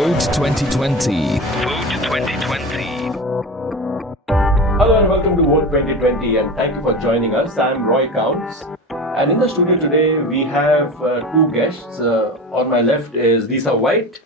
Vote 2020. Vote 2020. Hello and welcome to Vote 2020 and thank you for joining us. I'm Roy Kaunds and in the studio today we have two guests. On my left is Lisa Whyte.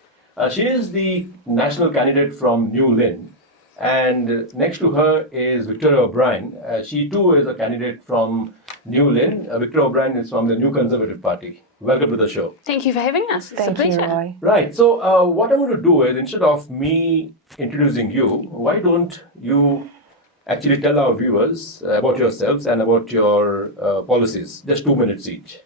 She is the national candidate from New Lynn, and next to her is Victoria O'Brien. She too is a candidate from New Lynn. Victoria O'Brien is from the New Conservative Party. Welcome to the show. Thank you for having us. It's Thank a pleasure. you, Roy. Right, so what I'm going to do is, instead of me introducing you, why don't you actually tell our viewers about yourselves and about your policies, just 2 minutes each.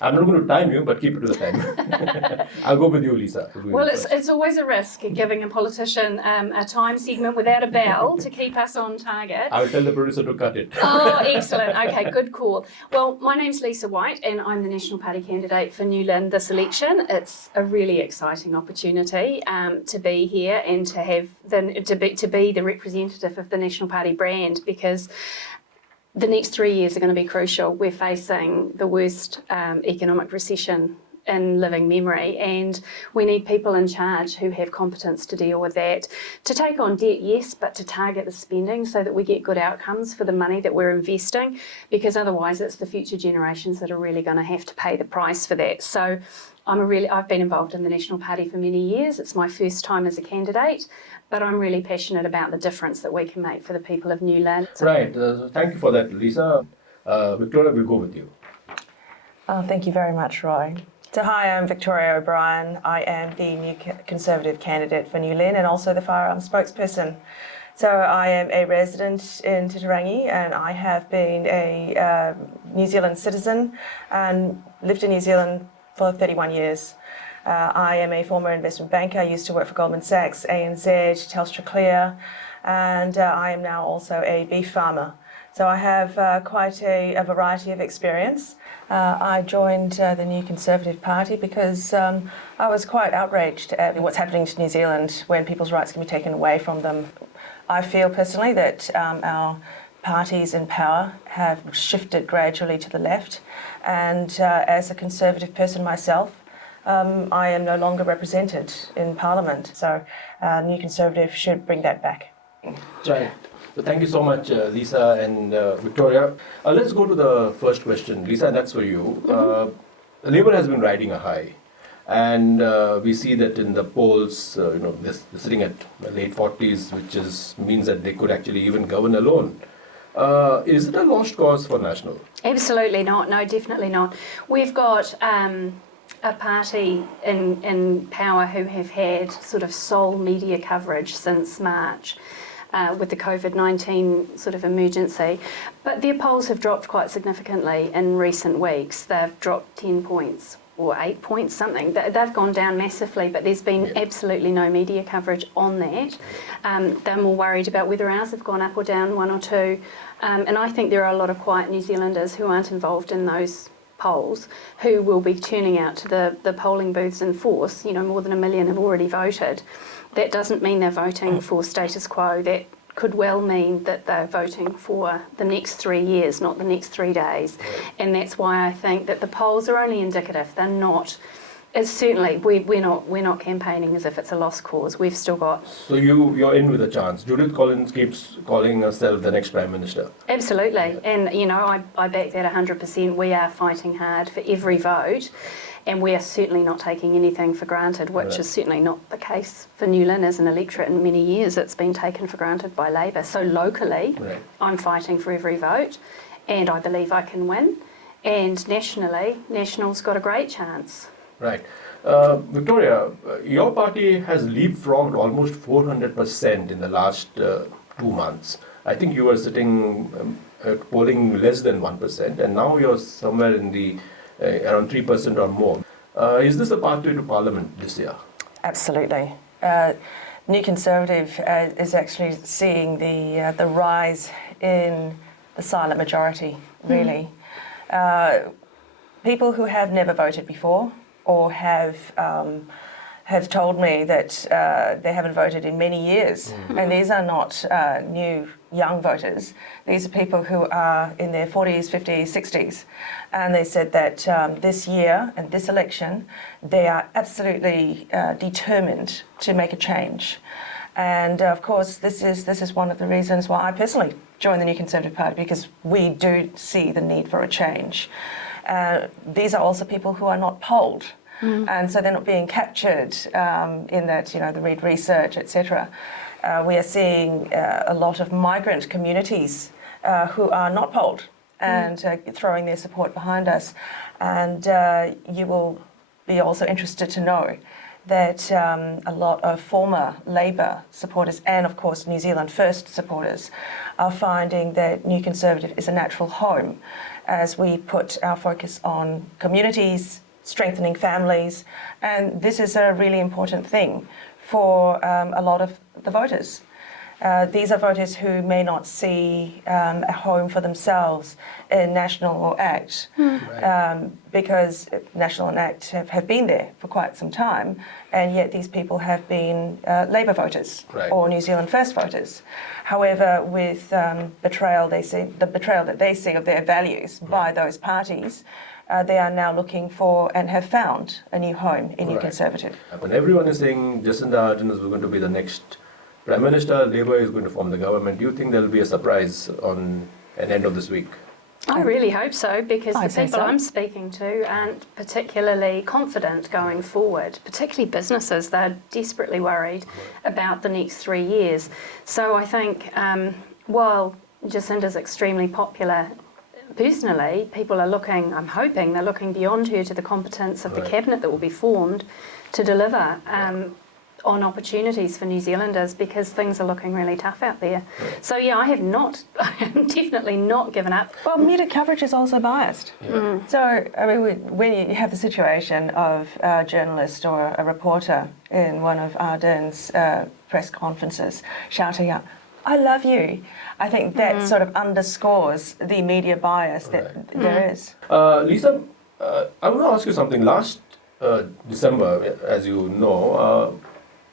I'm not going to time you, but keep it to the time. I'll go with you, Lisa. Well, it's always a risk giving a politician a time segment without a bell to keep us on target. I'll tell the producer to cut it. Oh, excellent. Okay, good call. Well, my name's Lisa Whyte and I'm the National Party candidate for New Lynn this election. It's a really exciting opportunity to be here and to have to be the representative of the National Party brand, because the next 3 years are going to be crucial. We're facing the worst economic recession in living memory, and we need people in charge who have competence to deal with that. To take on debt, yes, but to target the spending so that we get good outcomes for the money that we're investing, because otherwise it's the future generations that are really going to have to pay the price for that. So I've been involved in the National Party for many years. It's my first time as a candidate, but I'm really passionate about the difference that we can make for the people of New Lynn. Right, thank you for that, Lisa. Victoria, we'll go with you. Oh, thank you very much, Roy. So hi, I'm Victoria O'Brien. I am the New Conservative candidate for New Lynn and also the firearms spokesperson. So I am a resident in Titirangi and I have been a New Zealand citizen and lived in New Zealand for 31 years. I am a former investment banker. I used to work for Goldman Sachs, ANZ, Telstra Clear, and I am now also a beef farmer. So I have quite a variety of experience. I joined the New Conservative Party because I was quite outraged at what's happening to New Zealand when people's rights can be taken away from them. I feel personally that our parties in power have shifted gradually to the left, and as a Conservative person myself, I am no longer represented in Parliament, so New Conservative should bring that back. Right. So thank you so much, Lisa and Victoria. Let's go to the first question. Lisa, that's for you. Labour has been riding a high, and we see that in the polls, they're sitting at the late 40s, which means that they could actually even govern alone. Is it a lost cause for National? Absolutely not. No, definitely not. We've got a party in power who have had sort of sole media coverage since March with the COVID-19 sort of emergency, but their polls have dropped quite significantly in recent weeks. They've dropped 10 points or 8 points, something. They've gone down massively, but there's been absolutely no media coverage on that. They're more worried about whether ours have gone up or down 1 or 2. And I think there are a lot of quiet New Zealanders who aren't involved in those polls who will be turning out to the polling booths in force. More than 1 million have already voted. That doesn't mean they're voting for status quo. That could well mean that they're voting for the next 3 years, not the next 3 days. And that's why I think that the polls are only indicative. They're not. It's certainly we're not campaigning as if it's a lost cause. We've still got. So you're in with a chance. Judith Collins keeps calling herself the next Prime Minister. Absolutely, and I back that 100%. We are fighting hard for every vote, and we are certainly not taking anything for granted, which is certainly not the case for New Lynn as an electorate. In many years, it's been taken for granted by Labour. So locally, I'm fighting for every vote, and I believe I can win. And nationally, National's got a great chance. Right. Victoria, your party has leapfrogged almost 400% in the last 2 months. I think you were sitting polling less than 1%, and now you're somewhere in the around 3% or more. Is this a pathway to Parliament this year? Absolutely. New Conservative is actually seeing the rise in the silent majority, really. People who have never voted before or have have told me that they haven't voted in many years. And these are not new young voters. These are people who are in their 40s, 50s, 60s. And they said that this year and this election, they are absolutely determined to make a change. And of course, this is one of the reasons why I personally joined the New Conservative Party, because we do see the need for a change. These are also people who are not polled. And so they're not being captured in that, you know, the Reid research, etc. We are seeing a lot of migrant communities who are not polled and throwing their support behind us. And you will be also interested to know that a lot of former Labour supporters and, of course, New Zealand First supporters are finding that New Conservative is a natural home as we put our focus on communities, strengthening families, and this is a really important thing for a lot of the voters. These are voters who may not see a home for themselves in National or ACT, because National and ACT have been there for quite some time, and yet these people have been Labour voters or New Zealand First voters. However, with the betrayal that they see of their values by those parties, they are now looking for and have found a new home in New Conservative. And everyone is saying Jacinda Ardern is going to be the next Prime Minister, Labour is going to form the government. Do you think there will be a surprise on an end of this week? I really hope so, because I the think people so. I'm speaking to aren't particularly confident going forward, particularly businesses. They're desperately worried about the next 3 years. So I think while Jacinda's extremely popular, personally, people are looking, I'm hoping, they're looking beyond her to the competence of the cabinet that will be formed to deliver on opportunities for New Zealanders, because things are looking really tough out there. So yeah, I have definitely not given up. Well, media coverage is also biased. So, I mean, when you have the situation of a journalist or a reporter in one of Ardern's press conferences shouting out, "I love you," I think that sort of underscores the media bias that there is. Lisa, I want to ask you something. Last December, as you know,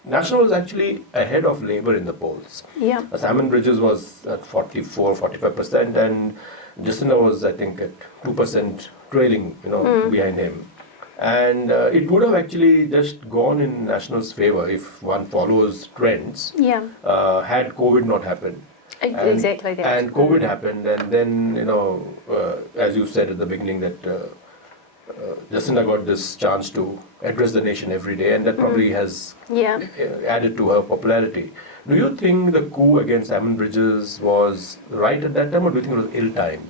National was actually ahead of Labour in the polls. Yeah. Salmon Bridges was at 44-45%, and Jacinda was, I think, at 2% trailing, behind him. And it would have actually just gone in National's favour if one follows trends. Yeah. Had COVID not happened. Exactly that. And COVID happened, and then, as you said at the beginning, that Jacinda got this chance to address the nation every day, and that probably has added to her popularity. Do you think the coup against Salmon Bridges was right at that time, or do you think it was ill-timed?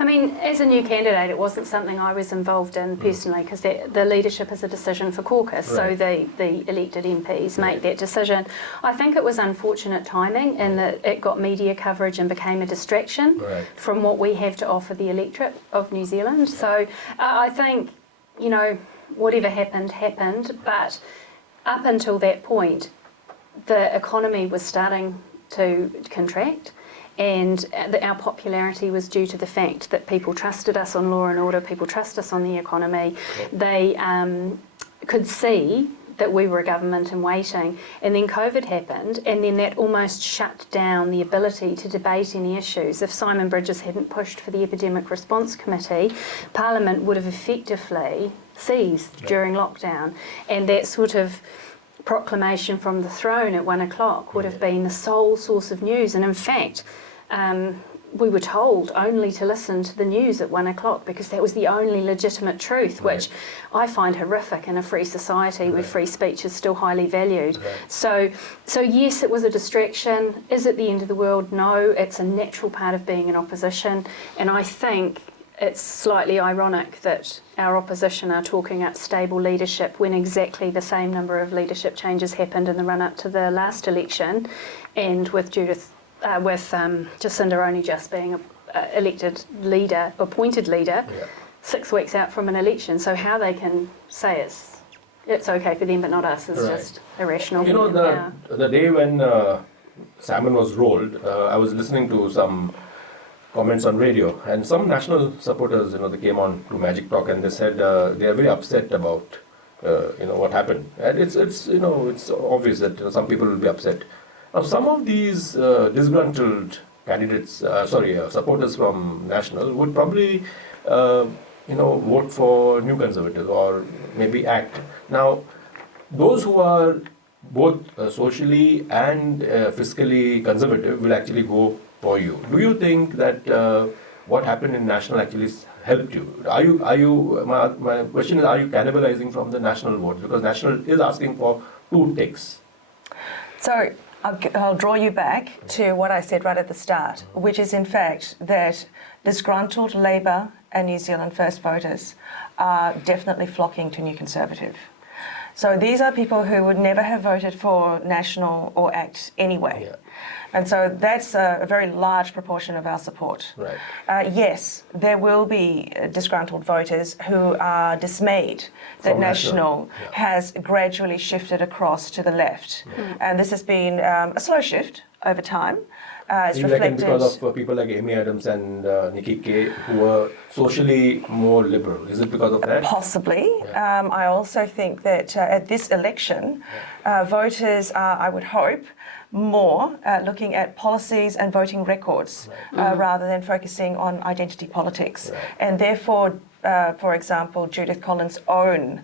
I mean, as a new candidate, it wasn't something I was involved in personally, because the leadership is a decision for caucus, so the elected MPs make that decision. I think it was unfortunate timing in that it got media coverage and became a distraction from what we have to offer the electorate of New Zealand. So I think, whatever happened, but up until that point, the economy was starting to contract. And our popularity was due to the fact that people trusted us on law and order, people trust us on the economy. They could see that we were a government in waiting. And then COVID happened, and then that almost shut down the ability to debate any issues. If Simon Bridges hadn't pushed for the Epidemic Response Committee, Parliament would have effectively seized during lockdown. And that sort of proclamation from the throne at 1 o'clock would have been the sole source of news. And in fact, we were told only to listen to the news at 1 o'clock, because that was the only legitimate truth, which I find horrific in a free society where free speech is still highly valued. So yes, it was a distraction. Is it the end of the world? No, it's a natural part of being in opposition. And I think it's slightly ironic that our opposition are talking up stable leadership when exactly the same number of leadership changes happened in the run-up to the last election, and with Jacinda only just being appointed leader, 6 weeks out from an election. So how they can say it's okay for them but not us is just irrational. The day when Salmon was rolled, I was listening to some comments on radio, and some National supporters, they came on to Magic Talk, and they said they are very upset about what happened, and it's obvious that some people will be upset. Now, some of these disgruntled candidates, supporters from National would probably, vote for New Conservative or maybe ACT. Now, those who are both socially and fiscally conservative will actually go for you. Do you think that what happened in National actually helped you? My question is, are you cannibalizing from the National vote? Because National is asking for 2 ticks. So I'll draw you back to what I said right at the start, which is in fact that disgruntled Labour and New Zealand First voters are definitely flocking to New Conservative. So these are people who would never have voted for National or ACT anyway. Yeah. And so that's a very large proportion of our support. Right. Yes, there will be disgruntled voters who are dismayed that From National has gradually shifted across to the left. And this has been a slow shift over time. It's You reckon reflected because of people like Amy Adams and Nikki K, who are socially more liberal? Is it because of that? Possibly. I also think that at this election, voters are, I would hope, more looking at policies and voting records rather than focusing on identity politics. Right. And therefore, for example, Judith Collins' own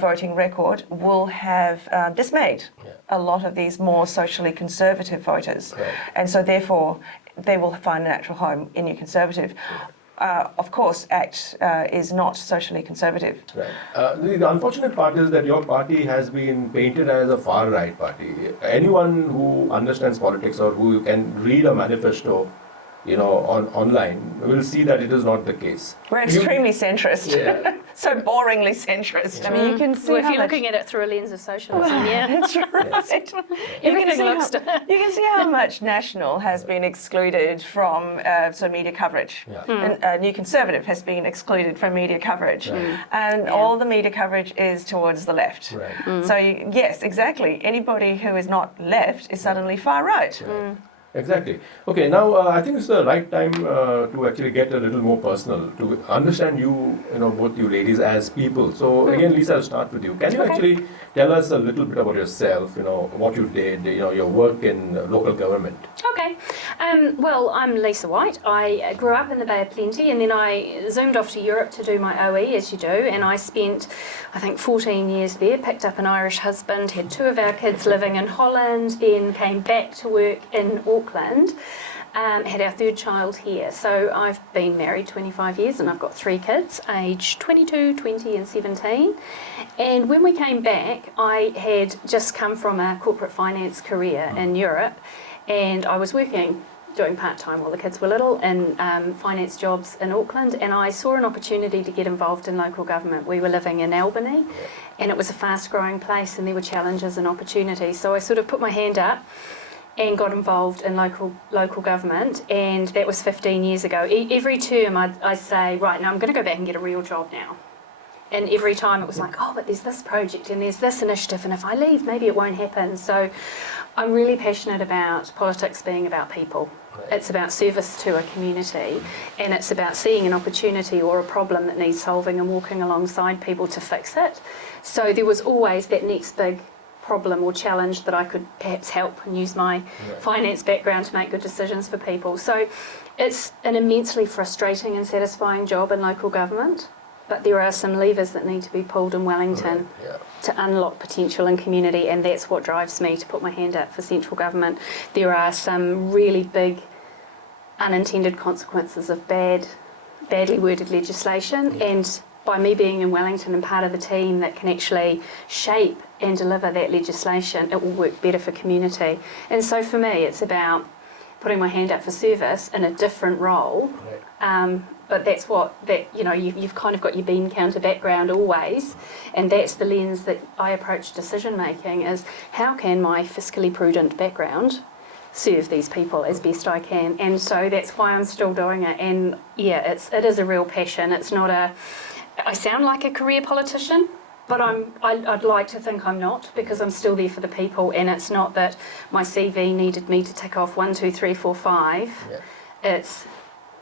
voting record will have dismayed a lot of these more socially conservative voters. Right. And so therefore, they will find a natural home in New Conservative. Of course, ACT is not socially conservative. Right. The unfortunate part is that your party has been painted as a far-right party. Anyone who understands politics or who can read a manifesto, online, will see that it is not the case. We're extremely centrist. Yeah. So boringly centrist. I mean, you can see Well, if how you're much- looking at it through a lens of socialism, That's right. everything looks. You can see how much National has been excluded from media coverage. Yeah. And New Conservative has been excluded from media coverage. Right. And all the media coverage is towards the left. Right. So, yes, exactly. Anybody who is not left is suddenly far right. Exactly. Okay, now I think it's the right time to actually get a little more personal, to understand you, both you ladies as people. So again, Lisa, I'll start with you. Can you actually tell us a little bit about yourself, what you did, your work in local government? Okay. Well, I'm Lisa Whyte. I grew up in the Bay of Plenty, and then I zoomed off to Europe to do my OE, as you do, and I spent, I think, 14 years there, picked up an Irish husband, had 2 of our kids living in Holland, then came back to work in Auckland, had our 3rd child here. So I've been married 25 years and I've got 3 kids, aged 22, 20 and 17. And when we came back, I had just come from a corporate finance career in Europe, and I was working, doing part-time while the kids were little, in finance jobs in Auckland, and I saw an opportunity to get involved in local government. We were living in Albany, and it was a fast-growing place, and there were challenges and opportunities. So I sort of put my hand up and got involved in local government, and that was 15 years ago. Every term I'd say, right, now I'm going to go back and get a real job now. And every time it was like, oh, but there's this project and there's this initiative, and if I leave, maybe it won't happen. So I'm really passionate about politics being about people. It's about service to a community, and it's about seeing an opportunity or a problem that needs solving and walking alongside people to fix it. So there was always that next big problem or challenge that I could perhaps help and use my finance background to make good decisions for people. So it's an immensely frustrating and satisfying job in local government, but there are some levers that need to be pulled in Wellington to unlock potential in community, and that's what drives me to put my hand up for central government. There are some really big unintended consequences of badly worded legislation, and by me being in Wellington and part of the team that can actually shape and deliver that legislation, it will work better for community. And so for me, it's about putting my hand up for service in a different role. But that's you've kind of got your bean counter background always, and that's the lens that I approach decision making, is how can my fiscally prudent background serve these people as best I can. And so that's why I'm still doing it. And yeah, it is a real passion. It's not I sound like a career politician, but I'd like to think I'm not, because I'm still there for the people, and it's not that my CV needed me to tick off 1, 2, 3, 4, 5. It's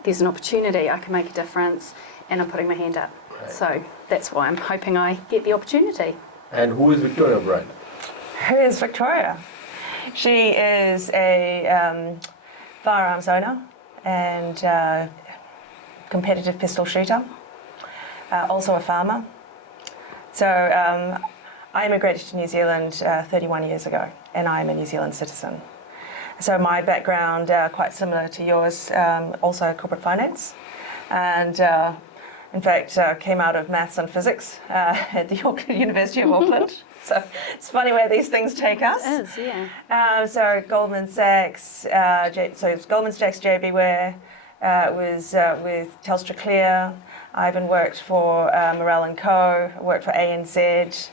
there's an opportunity, I can make a difference, and I'm putting my hand up. So that's why I'm hoping I get the opportunity. And who is Victoria O'Brien? Who is Victoria? She is a firearms owner and competitive pistol shooter, also a farmer. So I immigrated to New Zealand 31 years ago, and I'm a New Zealand citizen. So my background, quite similar to yours, also corporate finance, and in fact came out of maths and physics at the University of Auckland. So it's funny where these things take us. It is, yeah. So Goldman Sachs, it's Goldman Sachs, JB Ware, was with Telstra Clear. I even worked for Morel & Co, worked for ANZ.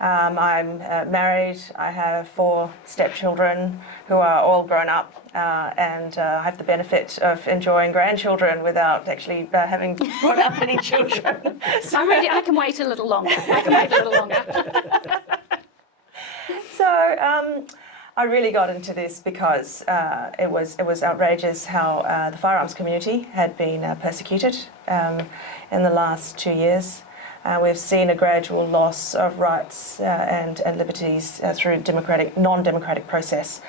I'm married. I have 4 stepchildren who are all grown up, and I have the benefit of enjoying grandchildren without actually having brought up any children. I'm ready. I can wait a little longer. So I really got into this because it was outrageous how the firearms community had been persecuted in the last 2 years. We've seen a gradual loss of rights and liberties through non-democratic process.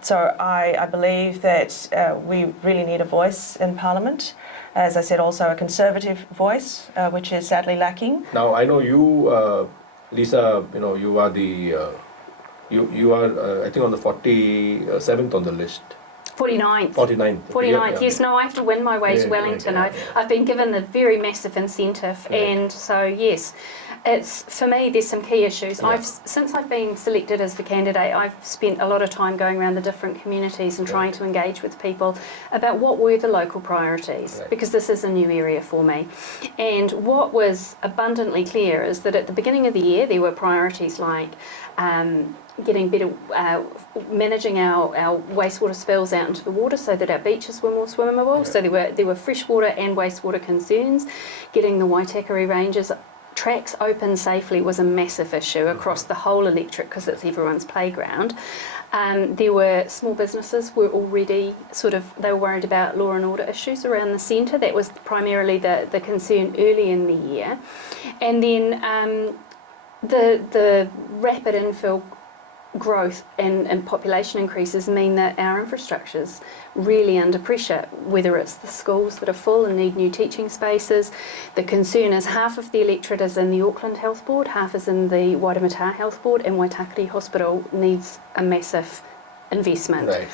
So I believe that we really need a voice in Parliament. As I said, also a conservative voice, which is sadly lacking. Now I know you, Lisa. You know you are the you are I think on the 47th on the list. 49th. 49th. Yes, no, I have to win my way to Wellington. I've been given the very massive incentive, and so yes, it's for me. There's some key issues. Yeah. Since I've been selected as the candidate, I've spent a lot of time going around the different communities and trying to engage with people about what were the local priorities, because this is a new area for me. And what was abundantly clear is that at the beginning of the year there were priorities like getting better, managing our wastewater spills out into the water so that our beaches were more swimmable. So there were freshwater and wastewater concerns. Getting the Waitakere Ranges tracks open safely was a massive issue across the whole electorate because it's everyone's playground. There were small businesses were already they were worried about law and order issues around the centre. That was primarily the concern early in the year. And then the rapid infill growth and population increases mean that our infrastructure's really under pressure, whether it's the schools that are full and need new teaching spaces. The concern is half of the electorate is in the Auckland Health Board, half is in the Waitemata Health Board, and Waitakere Hospital needs a massive investment. Right.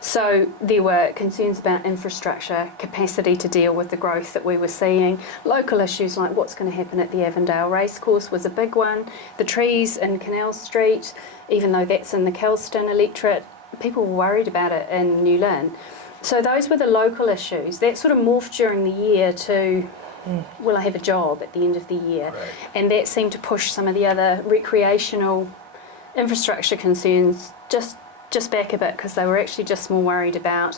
So there were concerns about infrastructure, capacity to deal with the growth that we were seeing. Local issues like what's going to happen at the Avondale Racecourse was a big one. The trees in Canal Street, even though that's in the Kelston electorate, people were worried about it in New Lynn. So those were the local issues. That sort of morphed during the year to, will I have a job at the end of the year? Right. And that seemed to push some of the other recreational infrastructure concerns just back a bit because they were actually just more worried about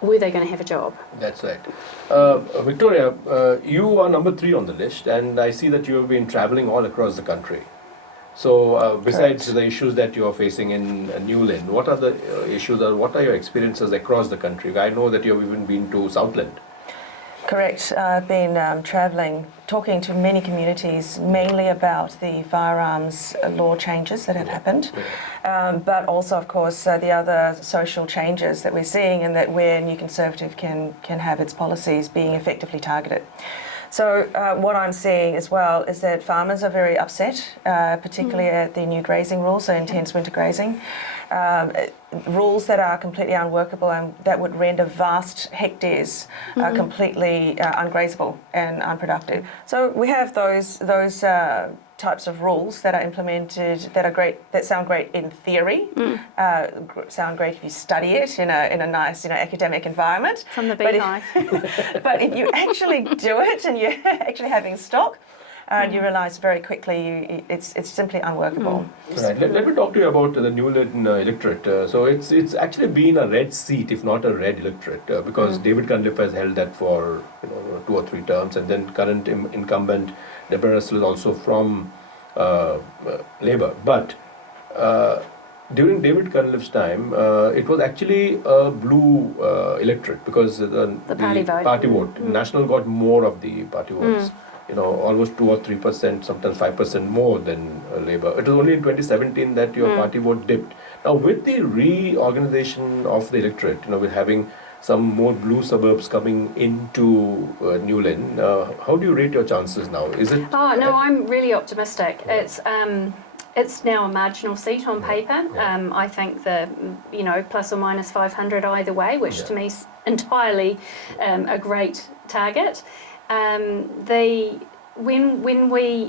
were they going to have a job. That's right. Victoria, you are number 3 on the list, and I see that you have been travelling all across the country. So besides Correct. the issues that you are facing in New Lynn, what are the issues or what are your experiences across the country? I know that you have even been to Southland. Correct. I've been travelling, talking to many communities, mainly about the firearms law changes that have happened, but also, of course, the other social changes that we're seeing and that where New Conservative can have its policies being effectively targeted. So what I'm seeing as well is that farmers are very upset, particularly at the new grazing rules, so intense winter grazing. Rules that are completely unworkable and that would render vast hectares completely ungrazable and unproductive. So we have those types of rules that are implemented that are great, that sound great in theory, sound great if you study it in a nice academic environment. From the beehive. But if you actually do it and you're actually having stock, you realise very quickly it's simply unworkable. Right. Let me talk to you about the New Lynn electorate. So it's actually been a red seat, if not a red electorate, because David Cunliffe has held that for 2 or 3 terms, and then current incumbent Deborah Russell is also from Labour. But during David Cunliffe's time, it was actually a blue electorate because the party vote. Party vote. National got more of the party votes. almost 2 or 3%, sometimes 5% more than Labour. It was only in 2017 that your party vote dipped. Now, with the reorganization of the electorate, with having some more blue suburbs coming into New Lynn, how do you rate your chances now? Is it? Oh no, I'm really optimistic. It's now a marginal seat on paper. I think the plus or minus 500 either way, which to me is entirely a great target. When we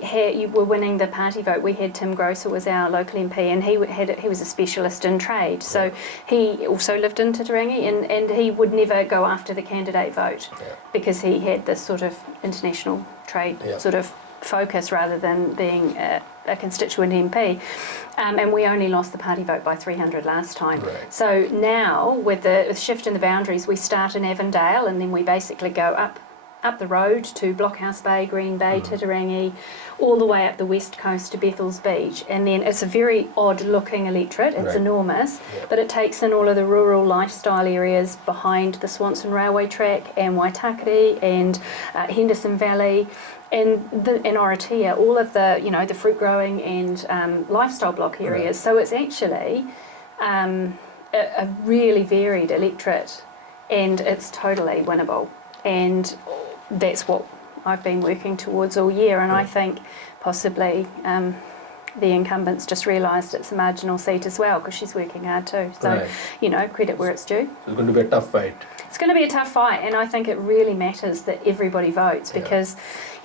were winning the party vote, we had Tim Grosser was our local MP, and he was a specialist in trade. So he also lived in Titirangi, and he would never go after the candidate vote because he had this sort of international trade sort of focus rather than being a constituent MP. And we only lost the party vote by 300 last time. Right. So now, with the shift in the boundaries, we start in Avondale, and then we basically go up the road to Blockhouse Bay, Green Bay, Titirangi, all the way up the west coast to Bethells Beach. And then it's a very odd-looking electorate. It's enormous, but it takes in all of the rural lifestyle areas behind the Swanson Railway track and Waitakere and Henderson Valley and Oratia, all of the, the fruit growing and lifestyle block areas. Right. So it's actually a really varied electorate, and it's totally winnable. And that's what I've been working towards all year, and I think possibly the incumbent's just realised it's a marginal seat as well, because she's working hard too. So, credit where it's due. It's going to be a tough fight. It's going to be a tough fight, and I think it really matters that everybody votes, because,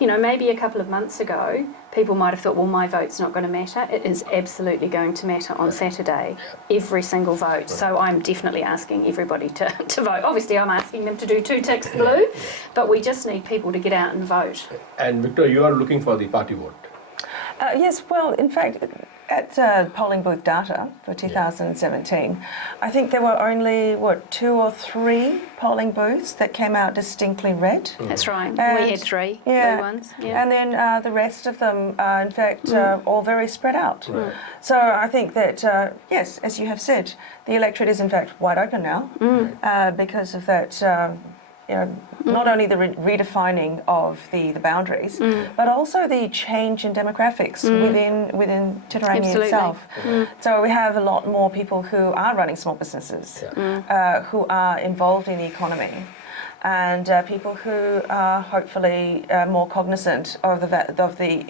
maybe a couple of months ago, people might have thought, well, my vote's not going to matter. It is absolutely going to matter on Saturday, every single vote. Right. So I'm definitely asking everybody to vote. Obviously, I'm asking them to do 2 ticks blue, but we just need people to get out and vote. And Victor, you are looking for the party vote? Yes, well, in fact, at polling booth data for 2017, I think there were only, 2 or 3 polling booths that came out distinctly red. That's right. And we had 3 blue ones. Yeah. And then the rest of them, in fact, all very spread out. Right. So I think that, yes, as you have said, the electorate is in fact wide open now because of that. Not only the redefining of the boundaries, but also the change in demographics within Titirangi itself. So we have a lot more people who are running small businesses, who are involved in the economy, and people who are hopefully more cognizant of the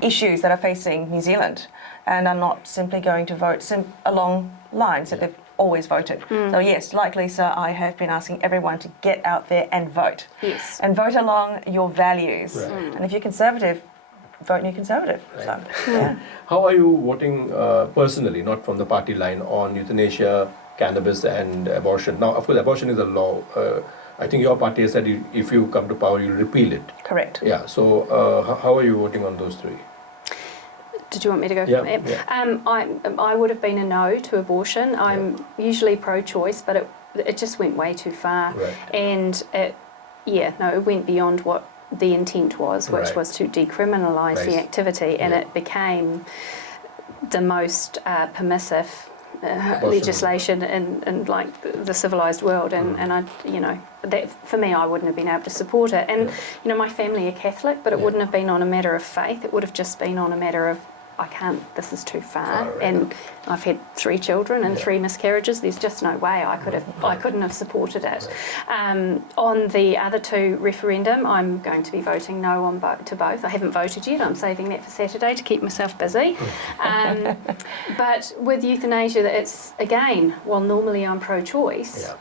issues that are facing New Zealand, and are not simply going to vote along lines that they've always voted. So yes, like Lisa, I have been asking everyone to get out there and vote. Yes. And vote along your values. Right. And if you're Conservative, vote New Conservative. Right. So, How are you voting personally, not from the party line, on euthanasia, cannabis and abortion? Now, of course, abortion is a law. I think your party has said if you come to power, you'll repeal it. Correct. Yeah, so how are you voting on those 3? Did you want me to go? Yeah. I would have been a no to abortion. I'm usually pro-choice, but it just went way too far. Right. And it went beyond what the intent was, which was to decriminalise the activity, and it became the most permissive legislation in like the civilised world, and I, that for me, I wouldn't have been able to support it. And my family are Catholic, but it wouldn't have been on a matter of faith. It would have just been on a matter of, I can't, this is too far. And I've had 3 children and 3 miscarriages. There's just no way I couldn't have supported it. On the other 2 referendum, I'm going to be voting no on to both. I haven't voted yet. I'm saving that for Saturday to keep myself busy. But with euthanasia, it's, again, while normally I'm pro-choice,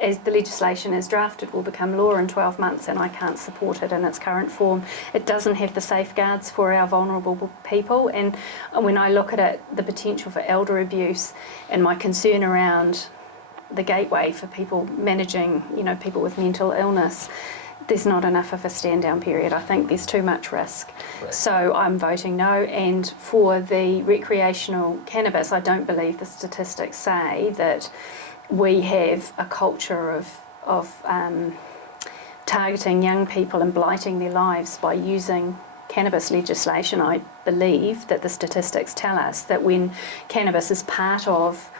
as the legislation is drafted, will become law in 12 months, and I can't support it in its current form. It doesn't have the safeguards for our vulnerable people, and when I look at it, the potential for elder abuse and my concern around the gateway for people managing, people with mental illness, there's not enough of a stand-down period. I think there's too much risk. Right. So I'm voting no. And for the recreational cannabis, I don't believe the statistics say that we have a culture of targeting young people and blighting their lives by using cannabis legislation. I believe that the statistics tell us that when cannabis is part of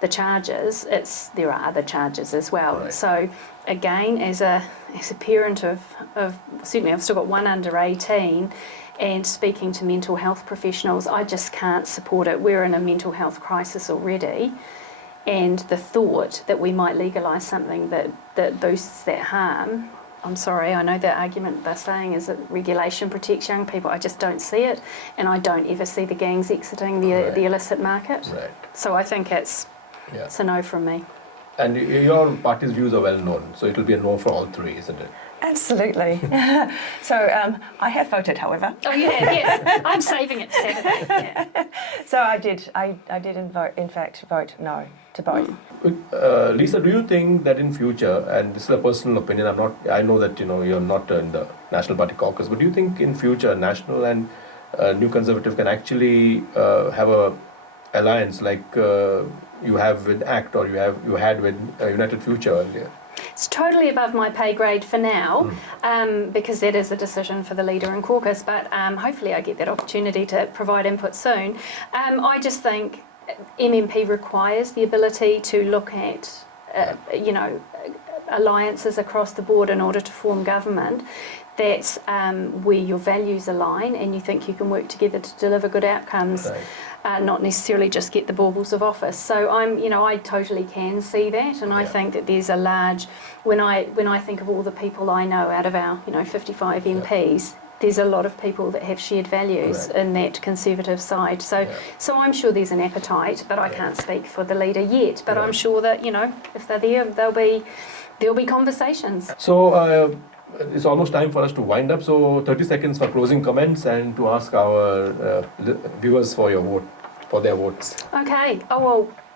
the charges, there are other charges as well. Right. So again, as a as a parent of certainly I've still got one under 18, and speaking to mental health professionals, I just can't support it. We're in a mental health crisis already, and the thought that we might legalise something that boosts that harm, I'm sorry, I know the argument they're saying is that regulation protects young people. I just don't see it, and I don't ever see the gangs exiting the illicit market. Right. So I think it's a no from me. And your party's views are well known, so it will be a no for all three, isn't it? Absolutely. So I have voted, however. Oh yeah, yes. I'm saving it for Saturday. Yeah. So I did in fact vote no to both. Lisa, do you think that in future, and this is a personal opinion, I know that you're not in the National Party caucus, but do you think in future National and New Conservative can actually have a alliance like you have with ACT or you had with United Future earlier? It's totally above my pay grade for now, because that is a decision for the leader and caucus, but hopefully I get that opportunity to provide input soon. I just think MMP requires the ability to look at, alliances across the board in order to form government. That's where your values align and you think you can work together to deliver good outcomes. Right. Not necessarily just get the baubles of office. So I totally can see that, and I think that there's a large. When I think of all the people I know out of our 55 MPs, there's a lot of people that have shared values in that Conservative side. So I'm sure there's an appetite, but I can't speak for the leader yet. But I'm sure that if they're there, there'll be conversations. So. It's almost time for us to wind up, so 30 seconds for closing comments and to ask our viewers for their votes. Okay. Oh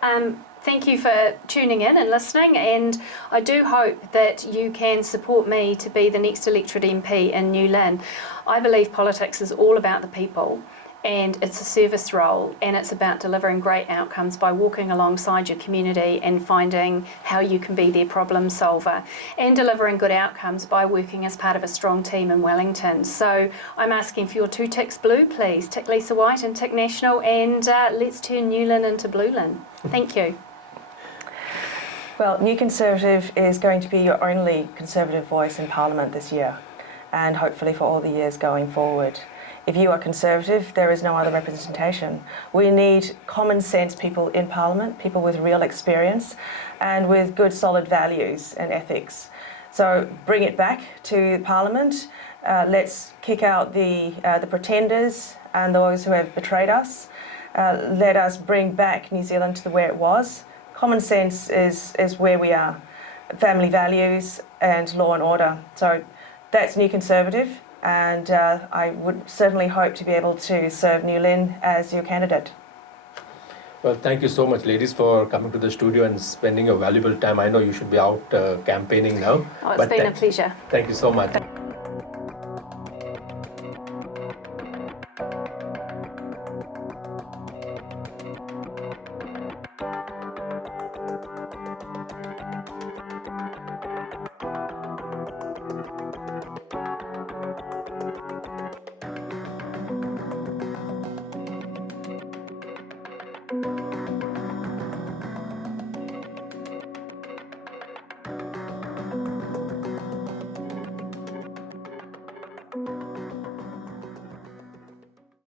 well, thank you for tuning in and listening, and I do hope that you can support me to be the next electorate MP in New Lynn. I believe politics is all about the people, and it's a service role, and it's about delivering great outcomes by walking alongside your community and finding how you can be their problem solver, and delivering good outcomes by working as part of a strong team in Wellington. So I'm asking for your 2 ticks blue, please. Tick Lisa Whyte and tick National, and let's turn New Lynn into Blue Lynn. Thank you. Well, New Conservative is going to be your only Conservative voice in Parliament this year, and hopefully for all the years going forward. If you are Conservative, there is no other representation. We need common sense people in Parliament, people with real experience and with good solid values and ethics. So bring it back to Parliament. Let's kick out the pretenders and those who have betrayed us. Let us bring back New Zealand to where it was. Common sense is where we are. Family values and law and order. So that's New Conservative. And I would certainly hope to be able to serve New Lynn as your candidate. Well, thank you so much, ladies, for coming to the studio and spending your valuable time. I know you should be out campaigning now. Oh, it's been a pleasure. Thank you so much.